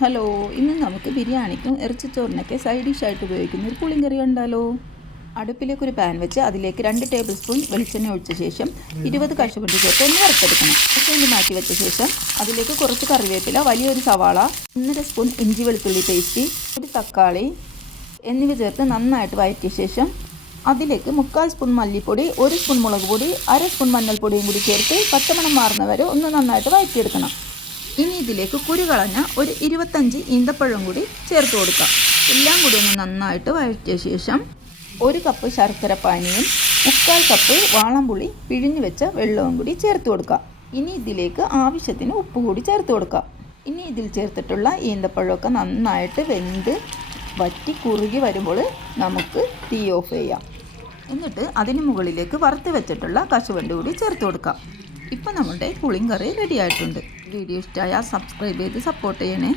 Hello, ഇന്ന് നമുക്ക് ബിരിയാണിക്കും ഇറച്ചിച്ചോറിനൊക്കെ side ഡിഷായിട്ട് ഉപയോഗിക്കുന്ന ഒരു പുളിങ്കറി കണ്ടാലോ. അടുപ്പിലേക്ക് ഒരു പാൻ വെച്ച് അതിലേക്ക് 2 ടേബിൾ സ്പൂൺ വെളിച്ചെണ്ണ ഒഴിച്ച ശേഷം 20 കശുവണ്ടി ചേർത്ത് ഒന്ന് വറുത്തെടുക്കണം. കശുവണ്ടി മാറ്റി വെച്ച ശേഷം അതിലേക്ക് കുറച്ച് കറിവേപ്പില, വലിയൊരു സവാള, 1.5 സ്പൂൺ ഇഞ്ചി വെളുത്തുള്ളി പേസ്റ്റ്, ഒരു തക്കാളി എന്നിവ ചേർത്ത് നന്നായിട്ട് വഴറ്റിയ ശേഷം അതിലേക്ക് 3/4 സ്പൂൺ മല്ലിപ്പൊടി, 1 സ്പൂൺ മുളക് പൊടി, 1/2 സ്പൂൺ മഞ്ഞൾപ്പൊടിയും കൂടി ചേർത്ത് പച്ചമണം മാറുന്നവരെ ഒന്ന് നന്നായിട്ട് വഴറ്റിയെടുക്കണം. ഇനി ഇതിലേക്ക് കുരുകളഞ്ഞ ഒരു 25 ഈന്തപ്പഴം കൂടി ചേർത്ത് കൊടുക്കാം. എല്ലാം കൂടി ഒന്ന് നന്നായിട്ട് വഴറ്റിയ ശേഷം 1 കപ്പ് ശർക്കര പാനിയും 3/4 കപ്പ് വാളംപുളി പിഴിഞ്ഞു വെച്ച വെള്ളവും കൂടി ചേർത്ത് കൊടുക്കാം. ഇനി ഇതിലേക്ക് ആവശ്യത്തിന് ഉപ്പ് കൂടി ചേർത്ത് കൊടുക്കാം. ഇനി ഇതിൽ ചേർത്തിട്ടുള്ള ഈന്തപ്പഴമൊക്കെ നന്നായിട്ട് വെന്ത് വറ്റി കുറുകി വരുമ്പോൾ നമുക്ക് തീ ഓഫ് ചെയ്യാം. എന്നിട്ട് അതിന് മുകളിലേക്ക് വറുത്ത് വെച്ചിട്ടുള്ള കശുവണ്ടി കൂടി ചേർത്ത് കൊടുക്കാം. ഇപ്പം നമ്മുടെ പുളിങ്കറി റെഡി ആയിട്ടുണ്ട്. വീഡിയോ ഇഷ്ടമായാൽ സബ്സ്ക്രൈബ് ചെയ്ത് സപ്പോർട്ട് ചെയ്യണേ.